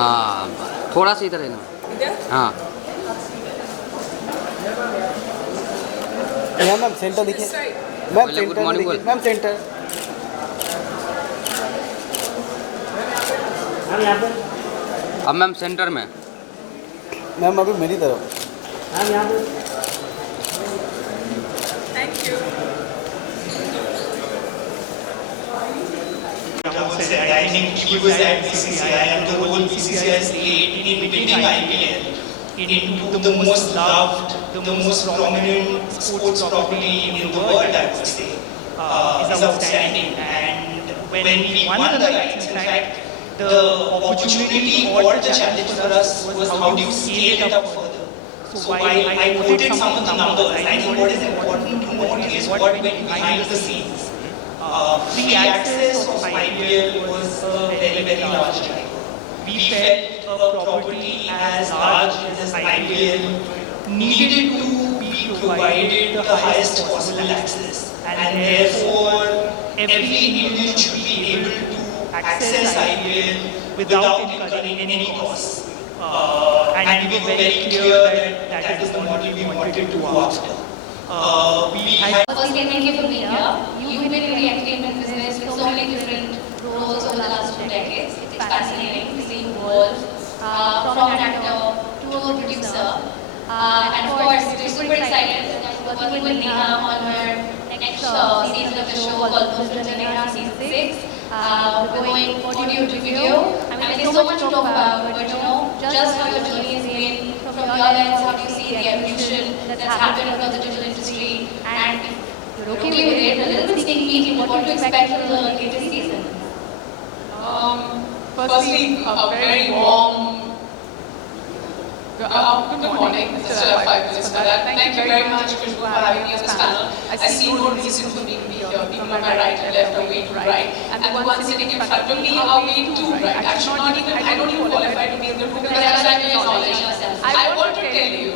हाँ, थोड़ा सा इधर है ना। हाँ मैम सेंटर देखिए, मैम सेंटर देखिए, मैम सेंटर। अब मैम सेंटर में। मैम अभी मेरी तरफ। मैम यहाँ पे। Thank you. I think he was at BCCI and the role BCCI has played in building IPL into the most loved, the most prominent sports property in the world, I would say, is outstanding. And when we won the rights, in fact, the opportunity or the challenge for us was how do you scale it up further. So I quoted some of the numbers. I think what is important to note is what went behind the scenes. Free access of IPL was a very, very large drive. We felt a property as large as IPL needed to be provided the highest possible access, and therefore every Indian should be able to access IPL without incurring any costs. And we were very clear that that is the model we wanted to go after. Firstly, thank you for being here. You've been in the entertainment business with so many different roles over the last 2 decades. It's fascinating to see you evolve from an actor to a producer. And of course, we're super excited that you're working with Neha on her next season of the show called Postal Neha Season 6. We're going audio to video. I mean, there's so much to talk about, but just how your journey has been from your lens, how do you see the evolution that's happened across the digital industry, and if you're okay with it, a little bit sneak peek into what to expect from the latest season. Firstly, a very warm good morning. I still have 5 minutes for that. Thank you very much, Khushbu, for having me on this panel. I see no reason for me to be here. People on my right and left are way too right, and the ones sitting in front of me are way too right. Actually, I don't even qualify to be in the room because I want to tell you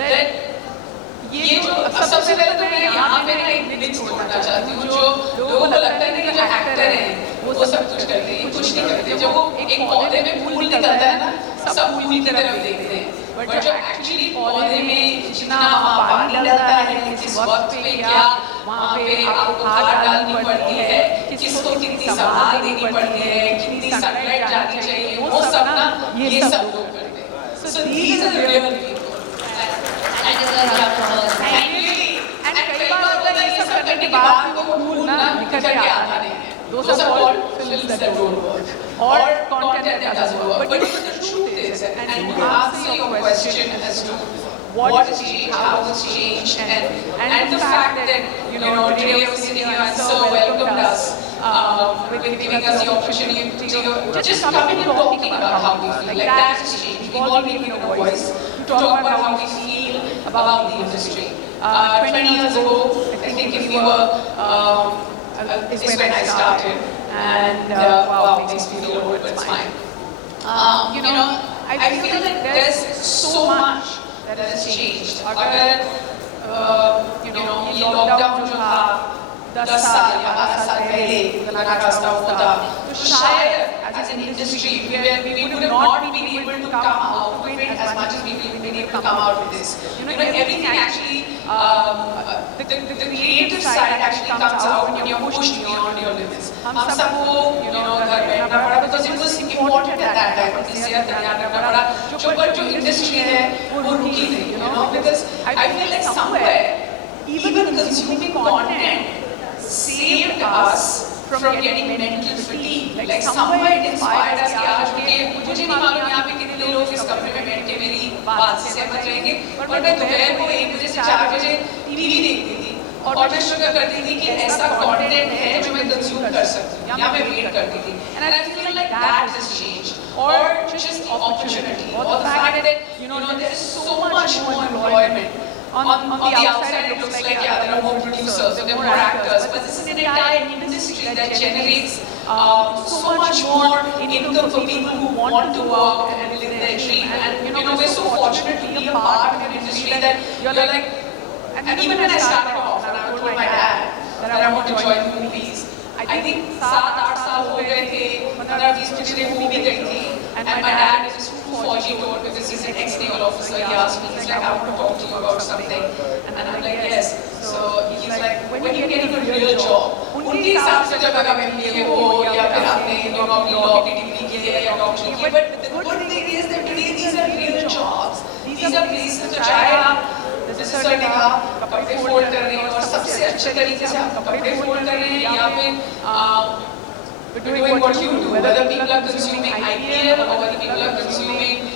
that ये जो सबसे पहले तो मैं यहाँ पे ना एक मिथ तोड़ना चाहती हूँ जो लोगों को लगता है कि जो एक्टर हैं वो सब कुछ करते हैं, कुछ नहीं करते। जब वो एक पौधे में फूल निकलता है ना, सब फूल की तरफ देखते हैं, बट जो एक्चुअली पौधे में जितना वहाँ पानी डलता है, किस वक्त पे क्या वहाँ पे आपको खाद डालनी पड़ती है, किसको कितनी संभाल देनी पड़ती है, कितनी सनलाइट जानी चाहिए, वो सब ना ये सब लोग करते हैं। So these are the real people. And कई बार होता है ये सब करने के बाद वो फूल ना निकल के आता नहीं है। Those are called films that don't work or content that doesn't work. But the truth is, and to answer your question as to what has changed, how it's changed, and the fact that today you're sitting here and so welcomed us with giving us the opportunity to just come in and talking about how we feel. Like that has changed. We've all been given a voice to talk about how we feel about the industry. 20 years ago, I think if we were is when I started, and wow, it makes me feel old, but it's fine. I feel that there's so much that has changed. अगर ये lockdown जो था 10 साल या 12 साल पहले इतना रास्ता होता तो शायद as an industry we would have not been able to come out with it as much as we've been able to come out with this. Everything actually, the creative side actually comes out when you're pushed beyond your limits. हम सबको घर बैठना पड़ा because it was important at that time. इससे ध्यान रखना पड़ा जो industry है वो रुकी नहीं, because I feel like somewhere even consuming content saved us from getting mental fatigue. Like somewhere it inspired us कि आज मुझे नहीं मालूम यहाँ पे कितने लोग इस कमरे में बैठ के मेरी बात से सहमत रहेंगे, पर मैं दोपहर को 1 बजे से 4 बजे टीवी देखती थी और मैं शुक्र करती थी कि ऐसा कंटेंट है जो मैं कंज्यूम कर सकती हूँ या मैं वेट करती थी. And I feel like that has changed, or just opportunity, or the fact that there is so much more employment. On the outside it looks like there are more producers, there are more actors, but this is an entire industry that generates so much more income for people who want to work and live their dream. And we're so fortunate to be a part of an industry that you're like, and even when I started off and I told my dad that I want to join movies, I think 7-8 साल हो गए थे, 15-20 पिछले movie गई थी, And my dad is too forgy told because he's an ex-naval officer. He asked me, he's like, I want to talk to you about something. And I'm like, yes. So he's like, when you get a real job, उनके हिसाब से जब अगर MBA हो या फिर आपने अपनी law की degree की है या doctorate की है, but the good thing is that today these are real jobs. These are places तो चाहे आप जैसे सर ने कहा कपड़े फोल्ड कर रहे हैं और सबसे अच्छे तरीके से आप कपड़े फोल्ड कर रहे हैं या फिर doing what you do, whether people are consuming IPL or whether people are consuming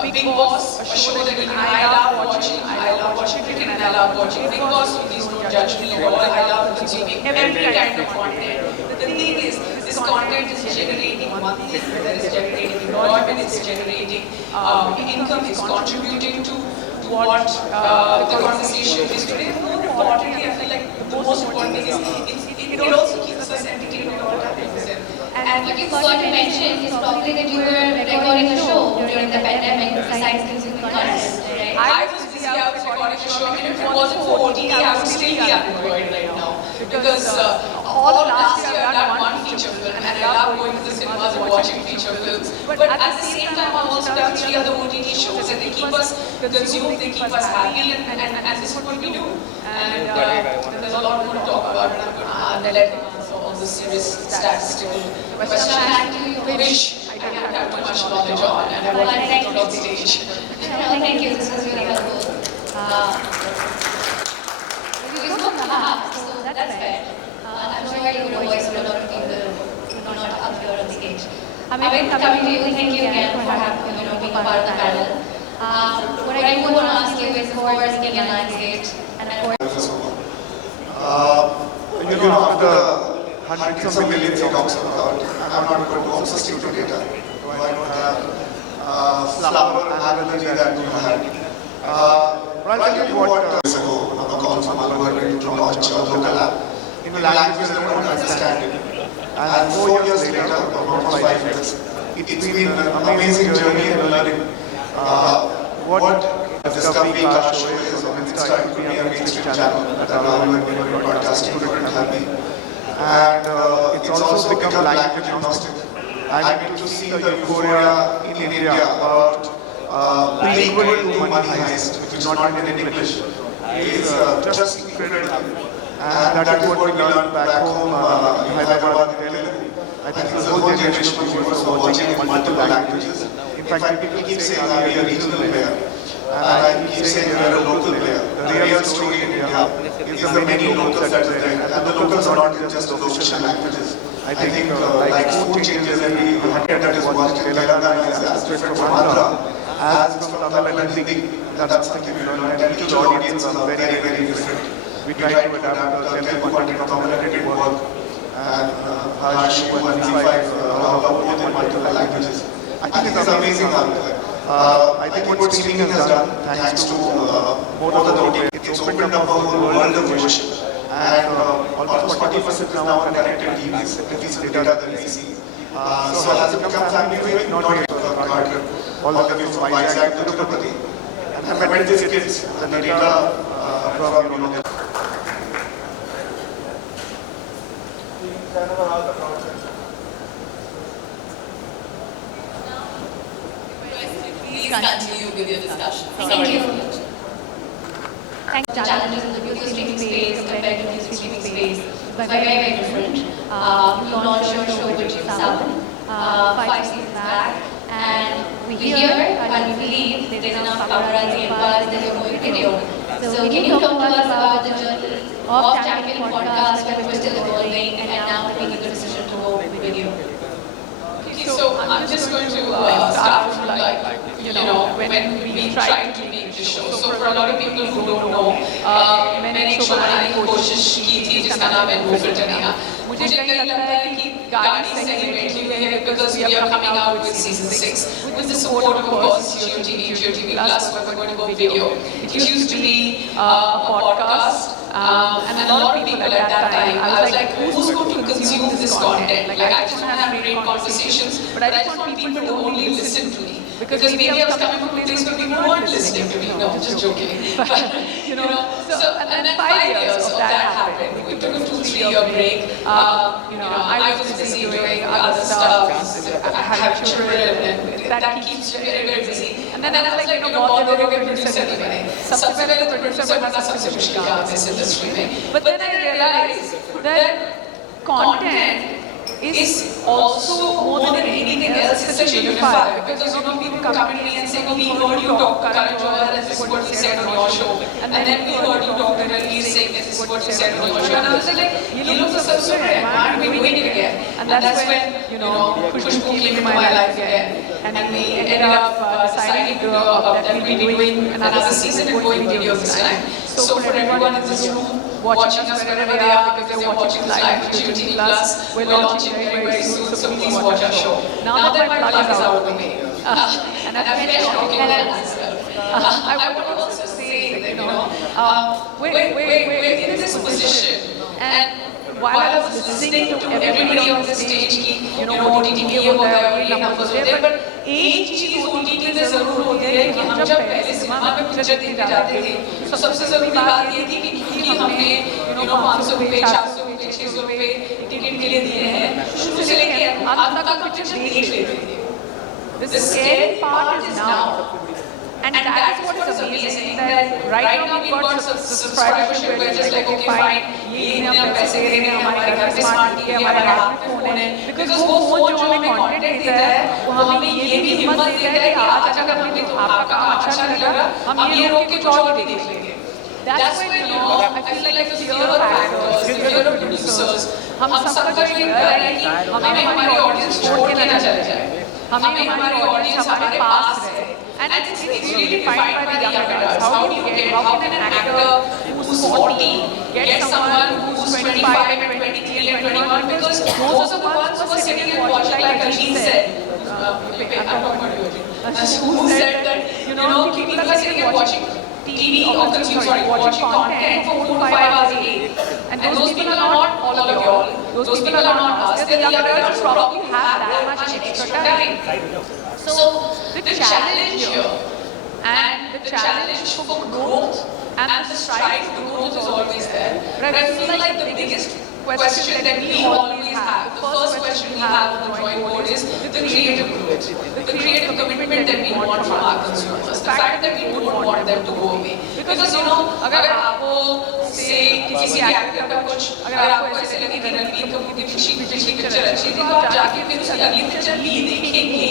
Big Boss, a show that I love watching cricket and I love watching Big Boss, so please don't judge me at all. I love consuming every kind of content. The thing is, this content is generating one thing, that is generating employment, it's generating income, it's contributing to what the conversation is today. More importantly, I feel like the most important thing is it also keeps us entertained at all times. And what you forgot to mention is probably that you were recording a show during the pandemic besides consuming content, right? I was busy, I was recording a show. I mean, if it wasn't for OTT, I would still be unemployed right now. Because all of last year I done one feature film and I love going to the cinemas and watching feature films. But at the same time, I've also done 3 other OTT shows and they keep us consumed, they keep us happy and this is what we do. And there's a lot more to talk about and I'm going to let him answer all the serious statistical questions. I wish I didn't have too much knowledge on and I wanted to talk on stage. Thank you, this was really helpful. You spoke half, so that's fair. I'm sure you would voice for a lot of people who are not up here on stage. Coming to you, thank you again for having, being a part of the panel. What I do want to ask you is for speaking in Lionsgate and for after hundreds of millions he talks about, I'm not going to also stick to data. I don't have flower analogy that you had. But I'll tell you what years ago, on a call from Alvarez to launch a local app in a language that I don't understand it. And 4 years later, almost 5 years, it's been an amazing journey and learning what Discovery Car Show is on Insta. It could be a mainstream channel that Rahul and Neha broadcasting couldn't have been. And it's also become language agnostic. I get to see the euphoria in India about prequel to Money Heist, which is not in English. It's just incredible. And that is what we learned back home in Hyderabad and Telugu. I think the whole generation of viewers were watching in multiple languages. In fact, people keep saying that we are a regional player. And I keep saying we are a local player. The real story in India is the many locals that are there. And the locals are not just those official languages. I think like food changes every 100 that is watched in Telangana is as different from Andhra as from Tamil and Hindi. That's the thing we learn. And each audience are very, very different. We try to adapt the Telugu content from Tamil and it didn't work. And Harsh and Z5 are both in multiple languages. I think it's amazing how I think what streaming has done, thanks to more of the OTT, it's opened up a whole world of viewership. And almost 40% now are connected TVs, at least the data that we see. So has it become family viewing? Not yet. All the way from Vizag to Tirupati. And I met these kids, the data from, Please continue with your discussion. Thank you. Thank you. Challenges in the video streaming space compared to news streaming space were very, very different. We launched your show with Jim Salmon 5 seasons back, and we hear and we believe there's enough paparazzi and buzz that you're going video. So can you talk to us about the journey of Champion Podcast that we're still evolving and now making a decision to go with video? So I'm just going to start from when we tried to make the show. So for a lot of people who don't know, मैंने एक show बनाने की कोशिश की थी जिसका नाम है वो फिल्टर नेहा. मुझे कहीं लगता है कि गाड़ी सही बैठी हुई है because we are coming out with season 6 with the support of course GeoTV Plus where we're going to go video. It used to be a podcast. And a lot of people at that time, I was like, who's going to consume this content? Like, I just want to have great conversations, but I just want people to only listen to me. Because maybe I was coming from a place where people weren't listening to me. No, just joking. But, so, and then 5 years of that happened. We took a 2-3 3-year break. I was busy doing other stuff, having children, and that keeps me very, very busy. And then I was like, बहुत देर हो गए producer नहीं बने. सबसे पहले तो producer बनना सबसे मुश्किल काम है इस industry में. But then I realized that content is also more than anything else, it's such a unifier, because people come to me and say, we heard you talk Karan Johar and this is what you said on your show, and then we heard you talk Ranveer Singh, this is what you said on your show, and I was like, you look so surprised, why aren't we doing it again? And that's when, Khushbu came into my life again, and we ended up deciding that we'll be doing another season and going videos this time. So for everyone in this room, watching us wherever they are, because they're watching this live on GeoTV Plus, we're launching very, very soon, so please watch our show. Now that my plug is out of the way, and I've finished talking about myself, I want to also say that, we're in this position, and while I was listening to everybody on this stage, OTT ये होता है, वही numbers होते हैं, but एक चीज OTT में जरूर होती है कि हम जब पहले सिनेमा में पिक्चर देखने जाते थे, तो सबसे जरूरी बात ये थी कि क्योंकि हमने 500 रुपए, 400 रुपए, 600 रुपए टिकट के लिए दिए हैं, शुरू से लेके अंत तक पिक्चर देख लेते थे. The scary part is now. And that is what is amazing, that right now we've got subscribership where just like, okay fine, ये इतने हम पैसे दे रहे हैं, हमारे घर पे स्मार्ट टीवी है, हमारे हाथ में फोन है, because वो फोन जो हमें कंटेंट देता है, वो हमें ये भी हिम्मत देता है कि आज अगर हमें आपका काम अच्छा नहीं लगा, हम ये रोक के कुछ और भी देख लेंगे. That's when I feel like the fear of actors, the fear of producers, हम सबका जो एक डर है कि हमें हमारी ऑडियंस छोड़ के ना चले जाए, हमें हमारी ऑडियंस हमारे पास रहे. And it's really defined by the younger adults. How can an actor who's 40 get someone who's 25 and 23 and 21? Because those are the ones who are sitting and watching, like Ajit said. Who said that, people are sitting and watching TV or watching content for 4 to 5 hours a day. And those people are not all of y'all. Those people are not us. They're the younger adults who probably have that much extra time. So the challenge here and the challenge for growth and the strive for growth is always there. But I feel like the biggest question that we always have, the first question we have on the drawing board is the creative growth, the creative commitment that we want from our consumers, the fact that we don't want them to go away. Because अगर आपको से किसी actor का कुछ अगर आपको ऐसे लगे कि रणबीर कपूर की पिछली पिक्चर अच्छी थी तो आप जाके फिर उसकी अगली पिक्चर भी देखेंगे,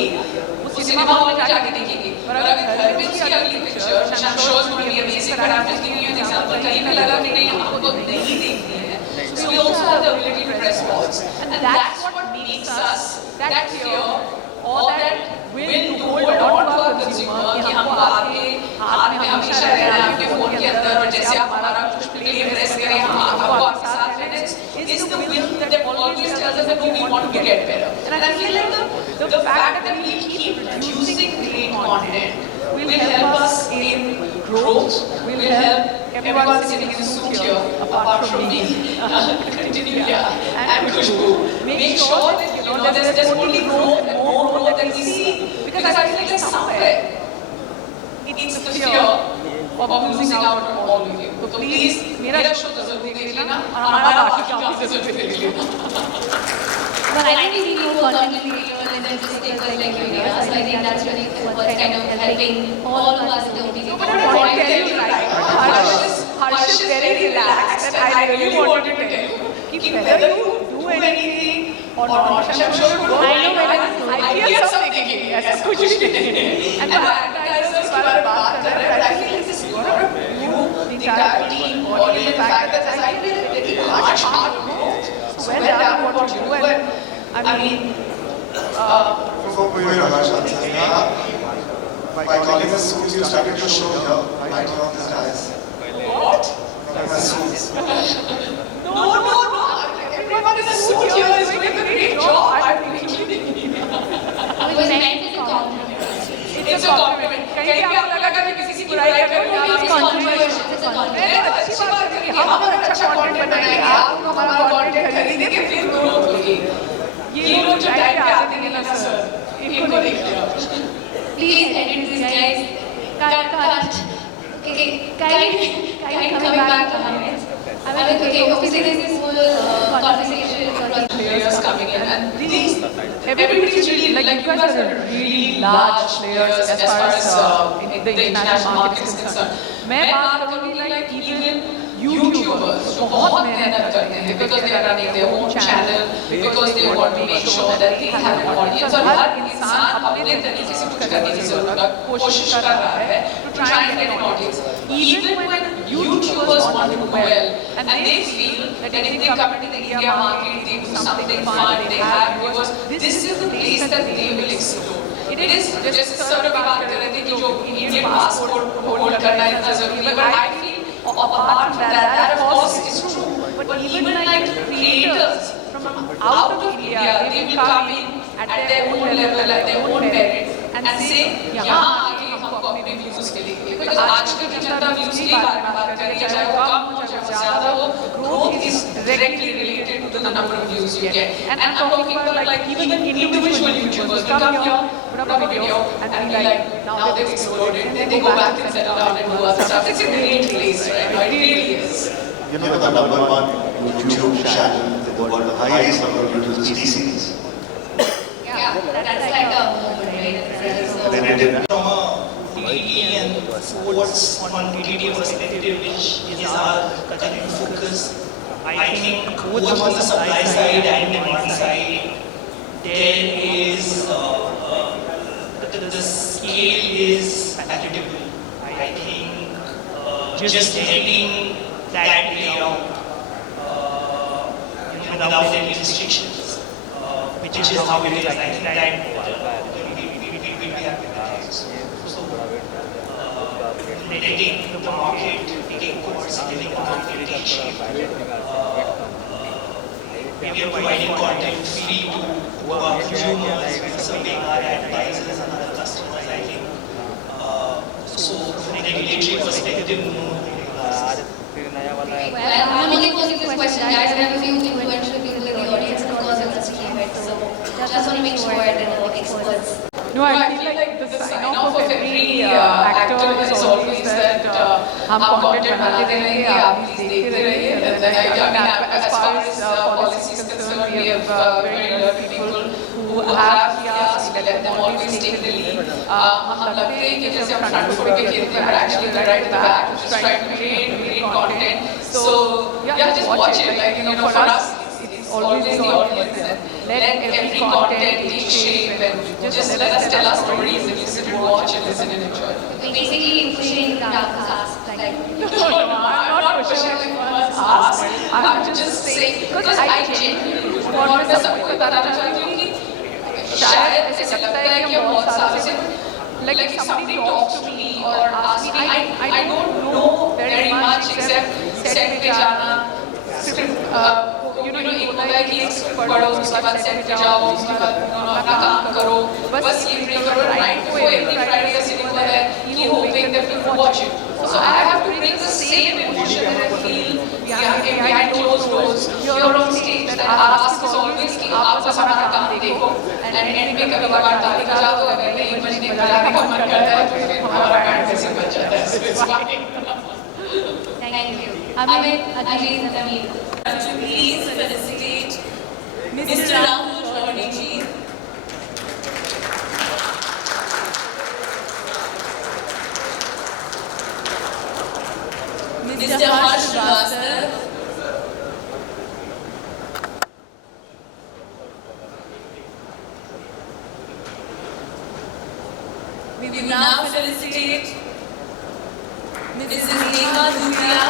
वो सिनेमा हॉल में जाके देखेंगे. और अगर घर में उसकी अगली picture, I am sure it's going to be amazing, but I am just giving you an example, कहीं पे लगा कि नहीं हमको नहीं देखनी है. So we also have the ability to press pause, and that's what makes us that fear or that will to hold on to our consumer कि हमको आपके हाथ में हमेशा रहना है, आपके फोन के अंदर, और जैसे आप हमारा कुछ प्ले प्रेस करें हम आपको आपके साथ रहना is the will that always tells us that we want to get better. And I feel like the fact that we keep producing great content will help us in growth, will help everyone sitting in the suit here, apart from me, continue here, and Khushbu. Make sure that there's only growth and more growth that we see, because I feel like somewhere it's the fear of losing out on all of you. So please, मेरा show तो जरूर देख लेना और हमारा बाकी काम भी जरूर देख लेना. But I think we need more content creators and then just take like videos. I think that's really what's kind of helping all of us in the OTT. But I want to tell you right, Harsh is very relaxed, and I really want to tell you that whether you do anything or not, I'm sure you don't. I know ideas of making it, ऐसा कुछ भी नहीं है. And the advertisers के बारे में बात कर रहे हैं, I feel like this is not you, the entire team, or even the fact that there's like a very large part of it. So well done what you do, and I mean, before we were my colleagues' suits you started to show here, right here on this dais. what? My suits. No. Everyone in the suit here is doing a great job. I really mean it. It was meant as a compliment. It's a compliment. कहीं पे आपको लगा कि किसी की बुराई कर रहे हो, It's a controversial. It's a controversial. अच्छी बात है कि हम अगर अच्छा कंटेंट बनाएंगे, आप हमारा कंटेंट खरीदेंगे, फिर ग्रोथ होगी. ये लोग जो टाइम पे आते हैं ना सर, इनको देख लिया. Please edit this, guys. Cut. Okay, kind coming back to Hamid. I mean, okay, obviously there's this whole everybody's really, like you guys are really large players as far as in the international market is concerned. मैं बात करूँगी like even YouTubers जो बहुत मेहनत करते हैं because they are running their own channel, because they want to make sure that they have an audience. और हर इंसान अपने तरीके से कुछ करने की ज़रूरत कोशिश कर रहा है to try and get an audience. Even when YouTubers want to do well and they feel that if they come into the India market, they do something fun, they have viewers, this is the place that they will explore. It is just sort of बात कर रहे थे कि जो Indian passport hold करना इतना ज़रूरी है, but I feel apart from that of course is true. But even like creators from out of India, they will come in at their own level, at their own merit, and say, यहाँ आके हमको अपने views मिलेंगे. Because आजकल की जनता views के बारे में बात कर रही है, चाहे वो कम हो चाहे वो ज़्यादा हो, growth is directly related to the number of views you get. And I'm talking about like even individual YouTubers who come here, put up a video, and be like, now they've exploded, then they go back and settle down and do other stuff. It's a great place, right? It really is. You know the number one YouTube channel in the world, the highest number of YouTube species. Yeah, that's like a moment, right? From a TTT and sports on TTT perspective, which is our current focus, I think both on the supply side and demand side, there is the scale is palatable. I think just getting that way out without any restrictions, which is how it is. I think that we be happy with. So letting the market take course, letting the market take shape. We are providing content free to our consumers, serving our advertisers and other customers, I think. So from a regulatory perspective, no. Well, I'm only posing this question, guys. I have a few influential people in the audience, and of course, it's a team, right? So just want to make sure that the experts. No, I feel like the sign-off of every actor is always that हम content बनाते रहेंगे, आप please देखते रहिए. And I mean, as far as policy is concerned, we have very alert people who have PRs, we let them always take the lead. हम लगते हैं कि जैसे हम front foot पे खेलते हैं, but actually we're right at the back, just trying to create great content. So yeah, just watch it. Like for us, it's always the audience. Let every content take shape and just let us tell our stories and you sit and watch and listen and enjoy. Basically, pushing down fast, like. No, I'm not pushing anyone's ass. I'm just saying because I genuinely want मैं सबको बताना चाहती हूँ कि शायद ऐसे लगता है कि हम बहुत सालों से like if somebody talks to me or asks me, I don't know very much except set पे जाना, सिर्फ एक होता है कि पढ़ो उसके बाद सेट पे जाओ उसके बाद अपना काम करो बस ये प्रे करो राइट को एवरी फ्राइडे का सिनेमा है you hoping that people watch it. So I have to bring the same emotion that I feel behind closed doors here on stage. That our ask is always कि आप बस हमारा काम देखो and end में कभी कभार ताली बजा दो अगर नहीं बजने बजाने का मन करता है तो फिर हमारा बैंड वैसे बज जाता है. So it's fine. Thank you. Amit, Ajit, and Amir. Please felicitate Mr. Rahul Chaudhary ji. Mr. Harsh Srivastava. We will now felicitate Mrs. Neha Dhupia.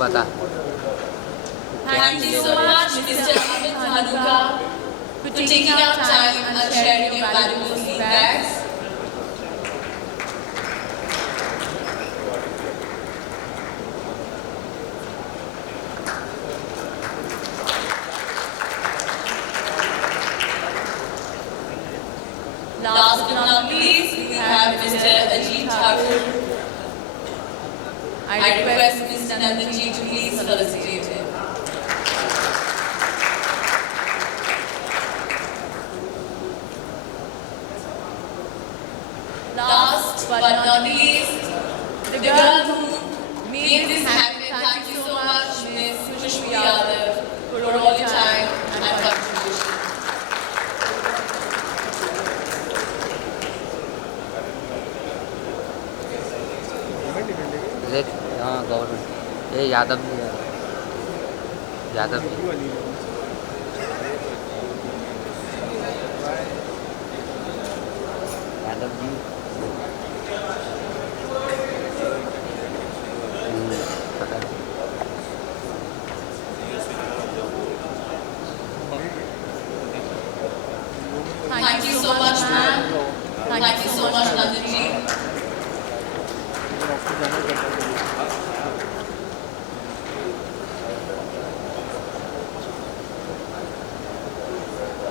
बता. Thank you so much, Mr. Amit Dhanuka, for taking out time and sharing your valuable feedbacks. Last but not least, we have Mr. Ajit Thakur. I request Mr. Nandanji to please felicitate him. but not least, the girl who made this happen. Thank you so much, Ms. Khushbu Yadav, for all your time and contribution. देख हाँ government ये यादव भी है यादव भी यादव जी पता है। Thank you so much, ma'am. Thank you so much, Nandanji.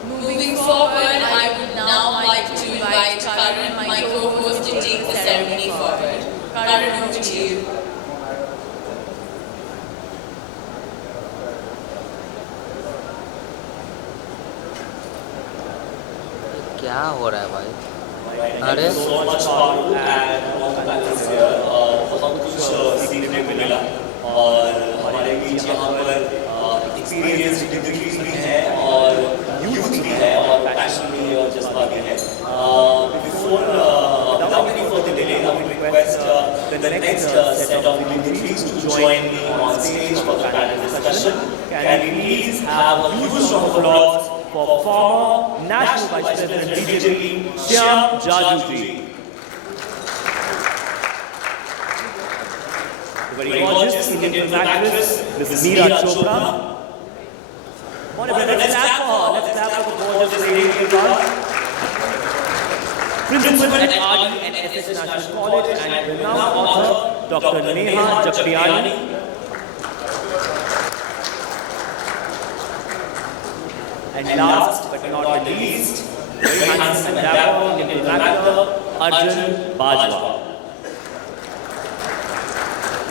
Moving forward, I would now like to invite Karan, my co-host, to take the ceremony forward. Karan, over to you. क्या हो रहा है भाई अरे so much Paru and all the panels here बहुत कुछ सीखने को मिला और हमारे बीच यहाँ पर एक्सपीरियंस डिग्रीज भी हैं और यूथ भी है और पैशन भी है और जज्बा भी है before without any further delay I would request the next set of dignitaries to join me on stage for the panel discussion. Can we please have a huge round of applause for former National Vice President BJP, Shyam Jaju ji. Very gorgeous Indian film actress, Ms. Neha Dhupia. Let's clap for her. Let's clap for the gorgeous lady in front. Principal at RD and SS National College and renowned author, Dr. Neha Dhupia. And last but not the least, very handsome and dapper Indian film actor, Arjun Bajwa.